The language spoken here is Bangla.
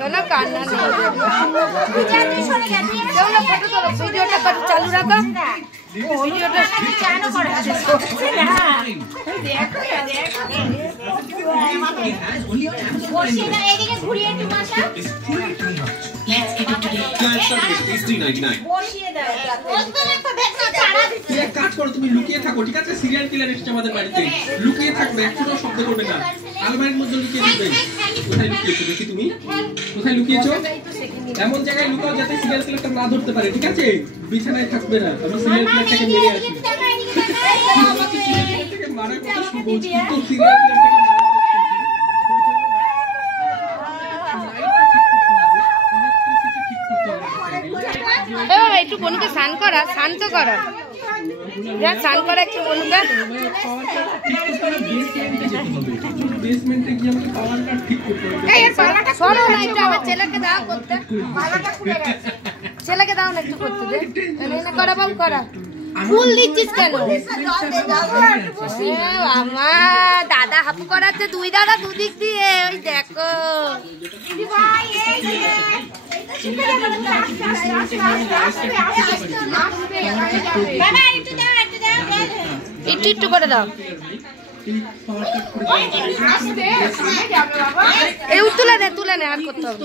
কোনো কান্না নেই। ভিডিওটা চালু রাখো। ভিডিওটা কাজ করো, তুমি লুকিয়ে থাকো, ঠিক আছে? সিরিয়াল কিলার এসেছে আমাদের বাড়িতে, লুকিয়ে থাকবে, একটু শব্দ করবে না, আলমারির মধ্যে লুকিয়ে থাকবে। কোথায় লুকিয়েছো দেখি তুমি? কোথায় লুকিয়েছো? এমন জায়গায় লুকাও যাতে সিরিয়াল কিলারটা না ধরতে পারে, ঠিক আছে? বিছানায় থাকবে না, আমি সিরিয়াল কিলারটাকে মেরে আসি। আমাকে সিরিয়াল কিলারটাকে মারার কথা সহজ, কিন্তু সিরিয়াল কিলারটাকে একটু বনুকে স্নান করা, শান্ত করা, যা স্নান করা একটু বনুকে। ছেলেকে দাও করতে, ছেলেকে দাও না একটু করতে দে। করা বাবু করা, ফুল দিচ্ছিস কেন? আমার দাদা হাফু করাচ্ছে, দুই দাদা দুদিক দিয়ে, ওই দেখো। একটু একটু করে দাও। এই তুলে নে, তুলে নে, আর করতে হবে।